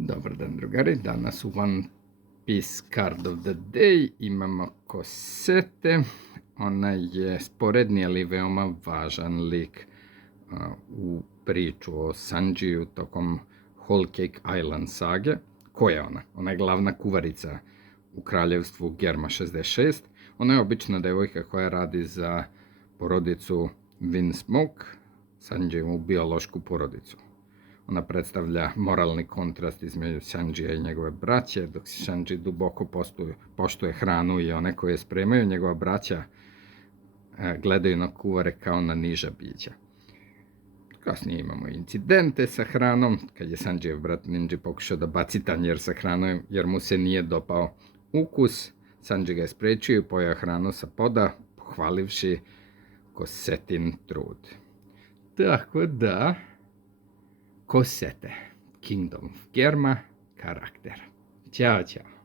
Dobar dan, drugari. Danas u One Piece Card of the Day imamo Cosette. Ona je sporedni, ali veoma važan lik u priču o Sanjiju tokom Whole Cake Island sage. Ko je ona? Ona je glavna kuvarica u kraljevstvu Germa 66. Ona je obična devojka koja radi za porodicu Windsmoke, Sanjijevu biološku porodicu. Ona predstavlja moralni kontrast između Sanjija i njegove braće, dok Sanji duboko poštuje hranu i one koje spremaju, njegova braća gledaju na kuvare kao na niža bića. Kasnije imamo incidente sa hranom, kad je Sanjijev brat Ninji pokušao da baci tanjer sa hranom jer mu se nije dopao ukus. Sanji ga je sprečio i pojeo hranu sa poda, pohvalivši Cosettin trud. Tako da, Cosette, Kingdom of Germa, karakter. Ćao, ćao.